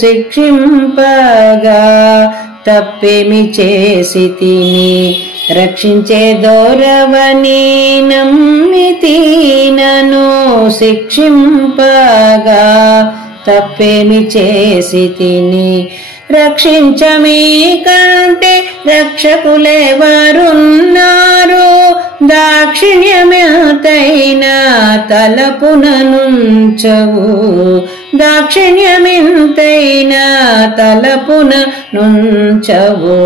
శిక్షింపగా తప్పేమి చేసితిని రక్షించే దొరవని నమ్మితి నన్ను శిక్షింపగా తప్పేమి చేసితిని రక్షించమీ కంటే రక్షకులెవరున్నారు దాక్షిణ్యమెంతైనా తలపున నుంచవు దాక్షిణ్యమెంతైనా తలపున నుంచవు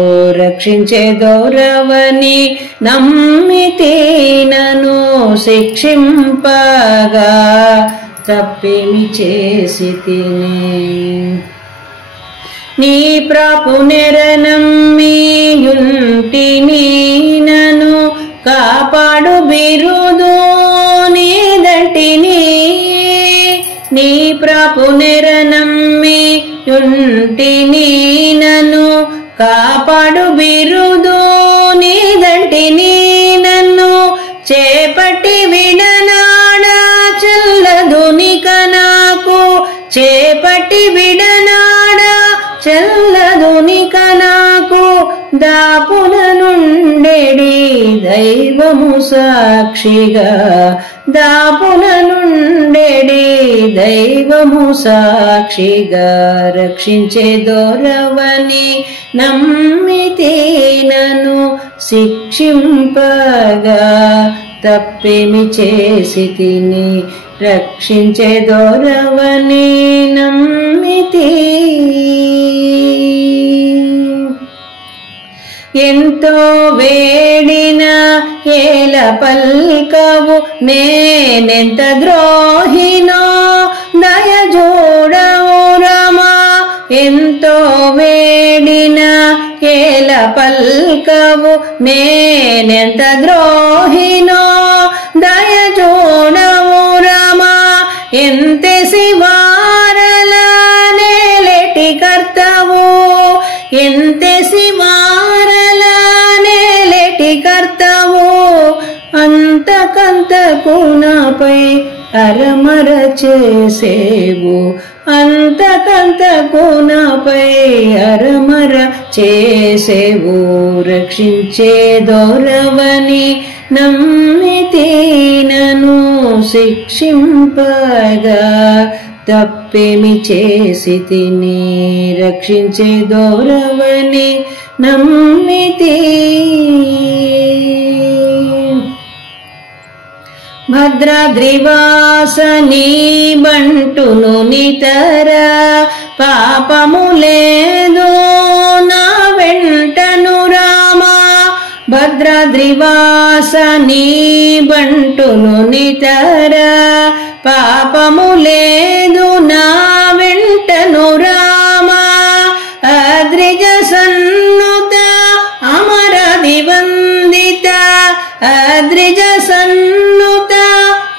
రక్షించే దొరవని నమ్మితి నన్ను శిక్షింపగా తప్పేమి చేసితిని నీ ప్రాపునెరనమ్మియుంటిని నన్ను కాపాడు బిరుదు నీదంటిని నీ ప్రాపునెరనమ్మియుంటిని నన్ను కాపాడు బిరుదు నీదంటిని నన్ను చేపట్టి విడనాడా చల్లదు నిక నాకు చేపట్టి విడనాడా చల్లదు నిక నాకు దాపున నుండెడి దైవము సాక్షిగా దాపున నుండెడి దైవము సాక్షిగా రక్షించే దొరవని నమ్మితి నన్ను శిక్షింపగా తప్పేమి చేసితిని రక్షించే దొరవని నమ్మితి ఎంతో వేడిన ఏల పల్కవు నేనెంత ద్రోహినో దయజూడవు రమా ఎంతో వేడిన ఏల పల్కవు నేనెంత ద్రోహినో దయజూడవు రమా ఎంతే శివారల నేలెటి కర్తవు ఎంతే శివారల నేలెటి కర్తవు అంతకంతకు నాపై అరమర చేసేవు అంతకంతకు నాపై అరమర చేసేవు రక్షించే దొరవని నమ్మితి నన్ను శిక్షింపగా తప్పేమి చేసితిని రక్షించే దొరవని నమ్మితి భద్రాద్రివాసని బంటును నితర పాపము లేదు నా వెంటను రామా భద్రాద్రివాసని బంటును నితర పాపము లేదు నా వెంటను రామా అద్రిజ సన్నుత అమర దివందిత అద్రిజ సన్నుత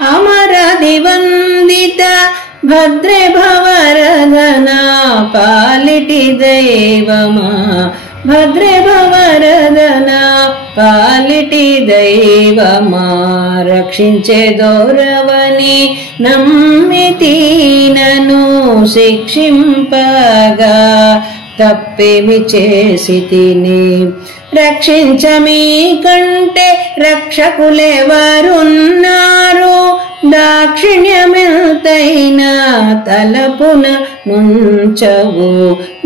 అమర దివందిత భద్రే భవరదనా పాలిటి దైవమా భద్రే భవరదనా పాలిటి దైవమా రక్షించే దొరవని నమ్మితి నన్ను శిక్షింపగా తప్పేమి చేసితిని రక్షించమీ కంటే రక్షకులెవరున్నారు దాక్షిణ్యమెంతైనా తలపున నుంచవు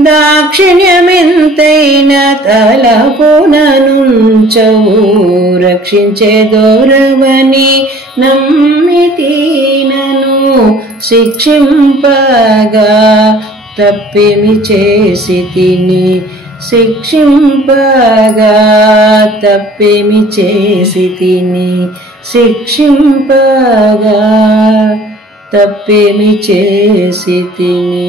దాక్షిణ్యమెంతైనా తలపున నుంచవు రక్షించే దొరవని నమ్మితి నన్ను శిక్షింపగా తప్పేమి చేసితిని శిక్షింపగా తప్పేమి చేసితిని శిక్షింపగా తప్పేమి చేసితిని